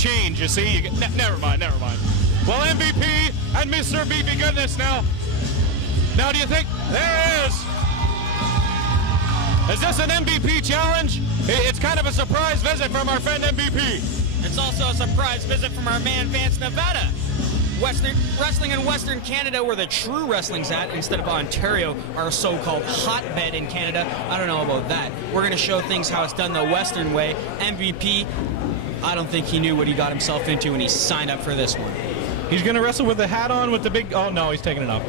change, you see. You get, never mind. Well, MVP and Mr. Beefy Goodness now. Now, do you think, there it is. Is this an MVP challenge? It's kind of a surprise visit from our friend MVP. It's also a surprise visit from our man Vance, Nevada. Wrestling in Western Canada, where the true wrestling's at, instead of Ontario, our so-called hotbed in Canada. I don't know about that. We're going to show things how it's done the Western way. MVP, I don't think he knew what he got himself into when he signed up for this one. He's going to wrestle with the hat on with the big... Oh, no, he's taking it off.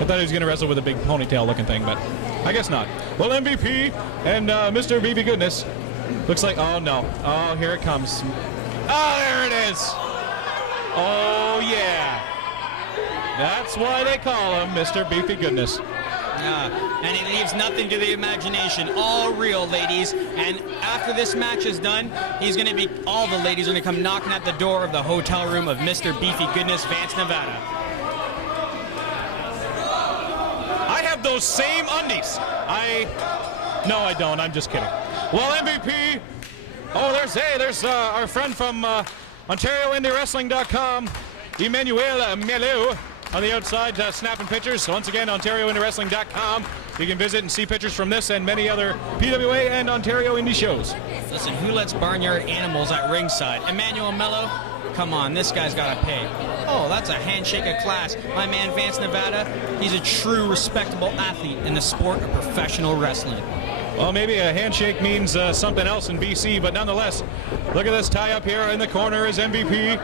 I thought he was going to wrestle with a big ponytail-looking thing, but I guess not. Well, MVP and Mr. Beefy Goodness. Looks like... Oh, no. Oh, here it comes. Oh, there it is. Oh, yeah. That's why they call him Mr. Beefy Goodness. And he leaves nothing to the imagination. All real, ladies. And after this match is done, all the ladies are going to come knocking at the door of the hotel room of Mr. Beefy Goodness, Vance, Nevada. I have those same undies. No, I don't. I'm just kidding. Well, MVP. Oh, there's our friend from OntarioIndieWrestling.com, Emmanuel Melou, on the outside snapping pictures. So once again, OntarioIndieWrestling.com. You can visit and see pictures from this and many other PWA and Ontario Indie shows. Listen, who lets barnyard animals at ringside? Emmanuel Melou? Come on, this guy's got to pay. Oh, that's a handshake of class. My man Vance, Nevada, he's a true respectable athlete in the sport of professional wrestling. Well, maybe a handshake means something else in BC, but nonetheless, look at this tie up here in the corner is MVP.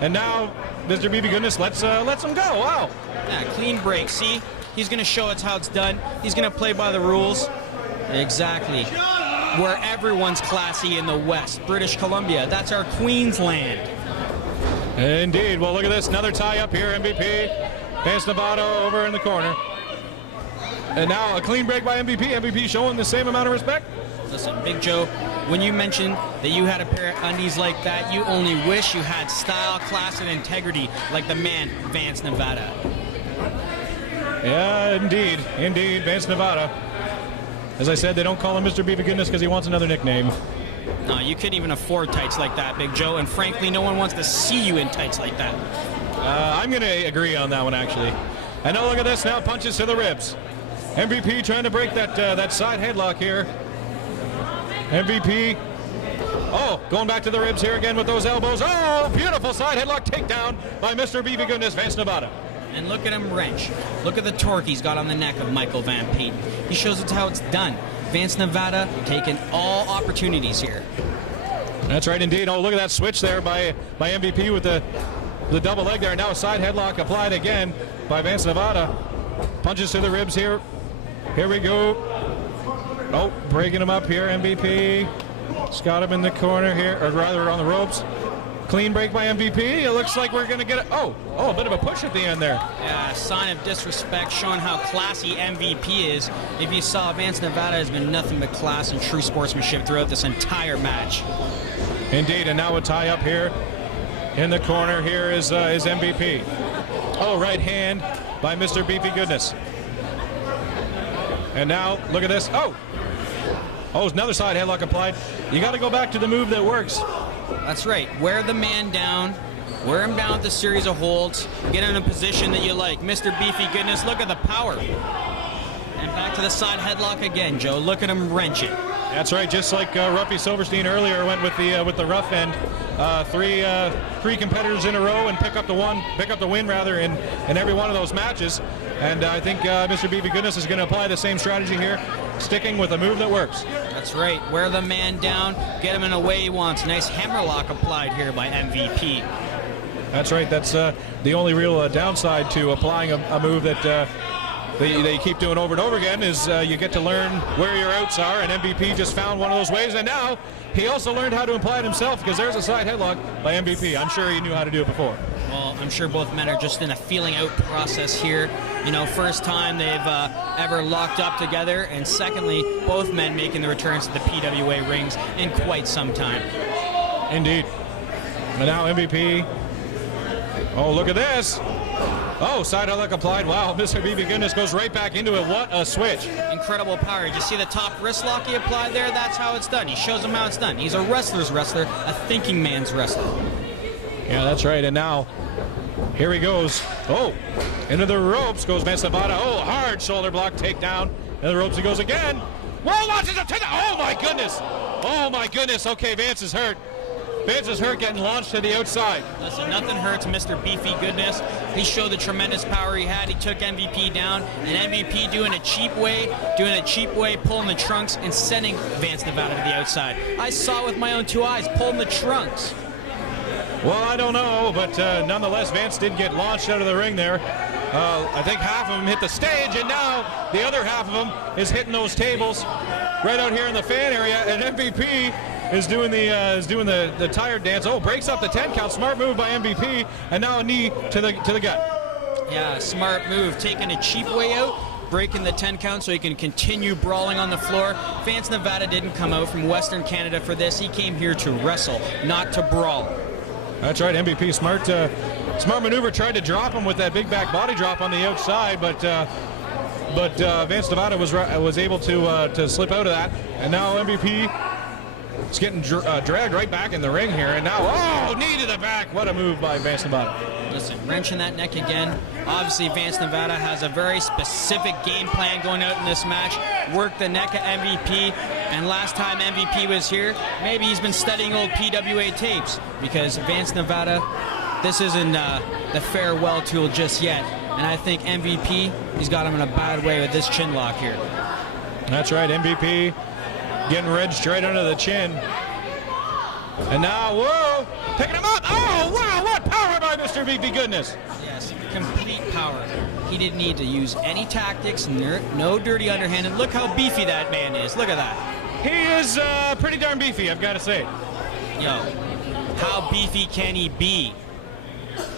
And now Mr. Beefy Goodness lets him go. Wow. Yeah, clean break. See, he's going to show us how it's done. He's going to play by the rules. Exactly. Where everyone's classy in the West. British Columbia. That's our Queensland. Indeed. Well, look at this. Another tie up here, MVP. Vance Nevada over in the corner. And now a clean break by MVP. MVP showing the same amount of respect. Listen, Big Joe, when you mentioned that you had a pair of undies like that, you only wish you had style, class, and integrity like the man, Vance Nevada. Yeah, indeed. Indeed, Vance Nevada. As I said, they don't call him Mr. Beefy Goodness because he wants another nickname. No, you couldn't even afford tights like that, Big Joe, and frankly, no one wants to see you in tights like that. I'm going to agree on that one, actually. And now look at this now, punches to the ribs. MVP trying to break that side headlock here. MVP. Oh, going back to the ribs here again with those elbows. Oh, beautiful side headlock takedown by Mr. Beefy Goodness, Vance Nevada. And look at him wrench. Look at the torque he's got on the neck of Michael Van Payton. He shows us how it's done. Vance Nevada taking all opportunities here. That's right, indeed. Oh, look at that switch there by MVP with the double leg there. Now a side headlock applied again by Vance Nevada. Punches to the ribs here. Here we go. Oh, breaking him up here, MVP. He's got him in the corner here, or rather on the ropes. Clean break by MVP. It looks like we're going to get it. Oh, a bit of a push at the end there. Yeah, a sign of disrespect, showing how classy MVP is. If you saw, Vance Nevada has been nothing but class and true sportsmanship throughout this entire match. Indeed, and now a tie up here in the corner. Here is MVP. Oh, right hand by Mr. Beefy Goodness. And now, look at this. Oh, another side headlock applied. You got to go back to the move that works. That's right. Wear the man down. Wear him down with the series of holds. Get in a position that you like. Mr. Beefy Goodness, look at the power. And back to the side headlock again, Joe. Look at him wrench it. That's right. Just like Ruffy Silverstein earlier went with the rough end. Three competitors in a row and pick up the win in every one of those matches. And I think Mr. Beefy Goodness is going to apply the same strategy here, sticking with a move that works. That's right. Wear the man down, get him in a way he wants. Nice hammerlock applied here by MVP. That's right. That's the only real downside to applying a move that they keep doing over and over again is you get to learn where your outs are, and MVP just found one of those ways, and now he also learned how to apply it himself because there's a side headlock by MVP. I'm sure he knew how to do it before. Well, I'm sure both men are just in a feeling out process here. You know, first time they've ever locked up together, and secondly, both men making the returns to the PWA rings in quite some time. Indeed. And now MVP. Oh, look at this. Oh, side headlock applied. Wow, Mr. Beefy Goodness goes right back into it. What a switch. Incredible power. Did you see the top wrist lock he applied there? That's how it's done. He shows them how it's done. He's a wrestler's wrestler, a thinking man's wrestler. Yeah, that's right. And now, here he goes. Oh, into the ropes goes Vance Nevada. Oh, hard shoulder block takedown. And the ropes he goes again. Whoa, launches a takedown. Oh, my goodness. Oh, my goodness. Okay, Vance is hurt. Vance is hurt, getting launched to the outside. Listen, nothing hurts Mr. Beefy Goodness. He showed the tremendous power he had. He took MVP down, and MVP doing a cheap way, pulling the trunks and sending Vance Nevada to the outside. I saw it with my own 2 eyes, pulling the trunks. Well, I don't know, but nonetheless, Vance did get launched out of the ring there. I think half of them hit the stage, and now the other half of them is hitting those tables right out here in the fan area, and MVP is doing the tired dance. Oh, breaks up the 10 count. Smart move by MVP, and now a knee to the gut. Yeah, smart move. Taking a cheap way out, breaking the 10 count so he can continue brawling on the floor. Vance Nevada didn't come out from Western Canada for this. He came here to wrestle, not to brawl. That's right, MVP. Smart maneuver. Tried to drop him with that big back body drop on the outside, but Vance Nevada was able to slip out of that, and now MVP. It's getting dragged right back in the ring here, and now, oh, knee to the back. What a move by Vance Nevada. Listen, wrenching that neck again. Obviously, Vance Nevada has a very specific game plan going out in this match. Work the neck of MVP, and last time MVP was here, maybe he's been studying old PWA tapes, because Vance Nevada, this isn't the farewell tool just yet, and I think MVP, he's got him in a bad way with this chin lock here. That's right, MVP. Getting wedged right under the chin. And now, whoa, picking him up. Oh, wow, what power by Mr. Beefy Goodness. Yes, complete power. He didn't need to use any tactics, no dirty underhand. And look how beefy that man is. Look at that. He is pretty darn beefy, I've got to say. Yo, how beefy can he be?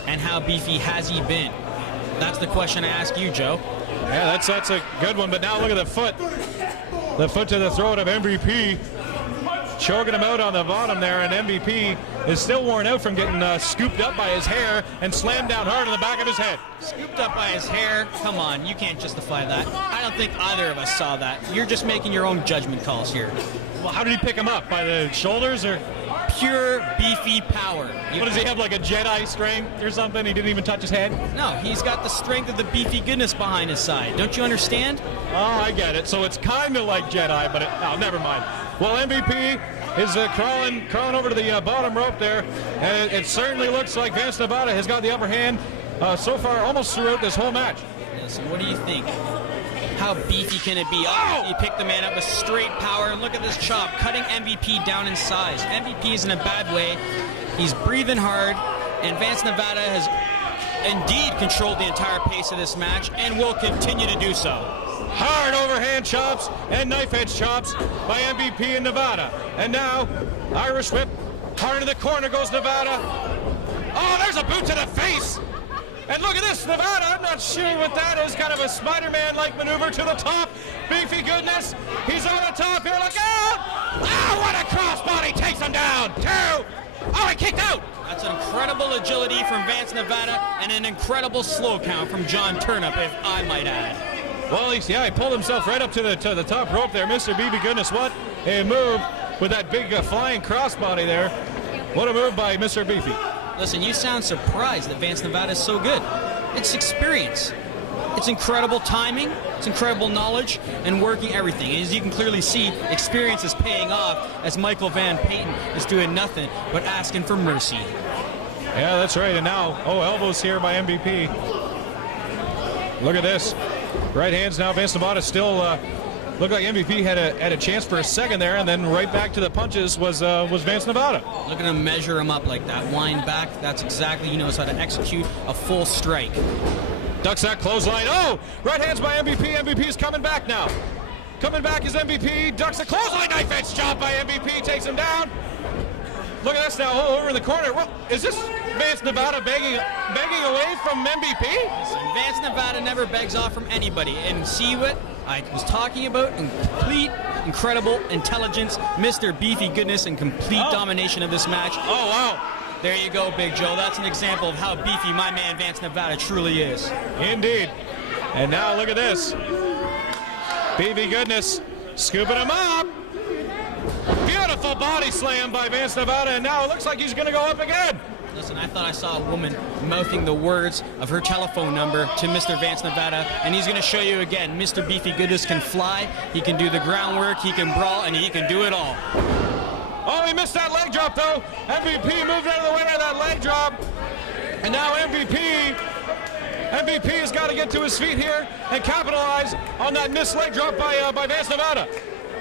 And how beefy has he been? That's the question I ask you, Joe. Yeah, that's a good one, but now look at the foot. The foot to the throat of MVP, choking him out on the bottom there, and MVP is still worn out from getting scooped up by his hair and slammed down hard in the back of his head. Scooped up by his hair? Come on, you can't justify that. I don't think either of us saw that. You're just making your own judgment calls here. Well, how did he pick him up? By the shoulders, or? Pure beefy power. What does he have, like a Jedi strength or something? He didn't even touch his head? No, he's got the strength of the Beefy Goodness behind his side. Don't you understand? Oh, I get it. So it's kind of like Jedi, but never mind. Well, MVP is crawling over to the bottom rope there, and it certainly looks like Vance Nevada has got the upper hand so far almost throughout this whole match. Yeah, so what do you think? How beefy can it be? Oh, he picked the man up with straight power, and look at this chop, cutting MVP down in size. MVP is in a bad way. He's breathing hard, and Vance Nevada has indeed controlled the entire pace of this match and will continue to do so. Hard overhand chops and knife edge chops by MVP and Nevada. And now, Irish whip, hard in the corner goes Nevada. Oh, there's a boot to the face. And look at this, Nevada, I'm not sure what that is, kind of a Spider-Man-like maneuver to the top. Beefy Goodness, he's on the top here, look out! Oh, what a crossbody, takes him down, 2! Oh, he kicked out! That's an incredible agility from Vance Nevada and an incredible slow count from John Turnip, if I might add. Well, he pulled himself right up to the top rope there, Mr. Beefy Goodness, what a move with that big flying crossbody there. What a move by Mr. Beefy. Listen, you sound surprised that Vance Nevada is so good. It's experience. It's incredible timing, it's incredible knowledge, and working everything. And as you can clearly see, experience is paying off as Michael Van Payton is doing nothing but asking for mercy. Yeah, that's right. And now, elbows here by MVP. Look at this. Right hands now. Vance Nevada still looked like MVP had a chance for a second there, and then right back to the punches was Vance Nevada. Look at him measure him up like that. Wind back. That's exactly, he knows how to execute a full strike. Ducks that clothesline. Oh, right hands by MVP. MVP's coming back now. Coming back is MVP. Ducks the clothesline. Knife edge chop by MVP. Takes him down. Look at this now. Oh, over in the corner. Well, is this Vance Nevada begging away from MVP? Listen, Vance Nevada never begs off from anybody. And see what I was talking about? Complete, incredible intelligence, Mr. Beefy Goodness, and complete domination of this match. Oh, wow. There you go, Big Joe. That's an example of how beefy my man Vance Nevada truly is. Indeed. And now look at this. Beefy goodness scooping him up. Beautiful body slam by Vance Nevada, and now it looks like he's going to go up again. Listen, I thought I saw a woman mouthing the words of her telephone number to Mr. Vance Nevada, and he's going to show you again. Mr. Beefy Goodness can fly, he can do the groundwork, he can brawl, and he can do it all. Oh, he missed that leg drop, though. MVP moved out of the way of that leg drop. And now MVP has got to get to his feet here and capitalize on that missed leg drop by Vance Nevada.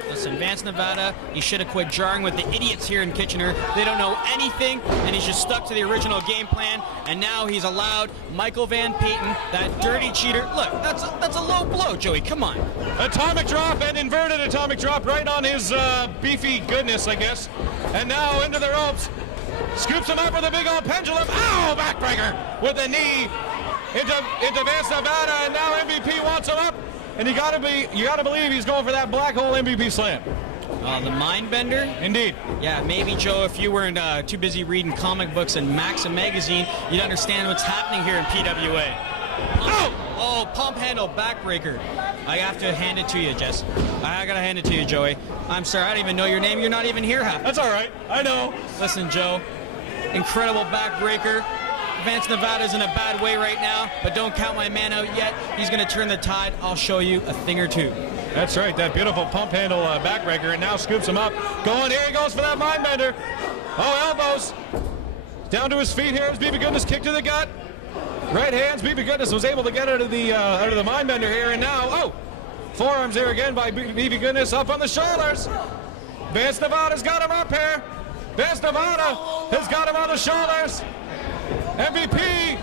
Listen, Vance Nevada, he should have quit jarring with the idiots here in Kitchener. They don't know anything, and he's just stuck to the original game plan. And now he's allowed Michael Van Payton, that dirty cheater. Look, that's a low blow, Joey. Come on. Atomic drop and inverted atomic drop right on his beefy goodness, I guess. And now into the ropes. Scoops him up with a big old pendulum. Ow! Backbreaker with the knee into Vance Nevada, and now MVP wants him up. And you gotta believe he's going for that black hole MVP slam. The mind bender? Indeed. Yeah, maybe, Joe, if you weren't too busy reading comic books and Maxim magazine, you'd understand what's happening here in PWA. Oh, pump handle backbreaker. I have to hand it to you, Jess. I gotta hand it to you, Joey. I'm sorry, I don't even know your name. You're not even here half. That's all right. I know. Listen, Joe, incredible backbreaker. Vance Nevada's in a bad way right now, but don't count my man out yet. He's going to turn the tide. I'll show you a thing or two. That's right, that beautiful pump handle backbreaker, and now scoops him up. Going, here he goes for that mind bender. Oh, elbows. Down to his feet here. His Beefy Goodness kick to the gut. Right hands. Beefy Goodness was able to get out of the mind bender here, and now, forearms there again by Beefy Goodness up on the shoulders. Vance Nevada's got him up here. Vance Nevada has got him on the shoulders. MVP.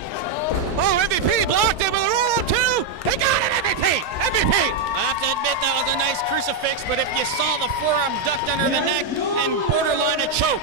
Oh, MVP blocked him with a roll up too. They got it, MVP. MVP. I have to admit that was a nice crucifix, but if you saw the forearm ducked under the neck and borderline a choke.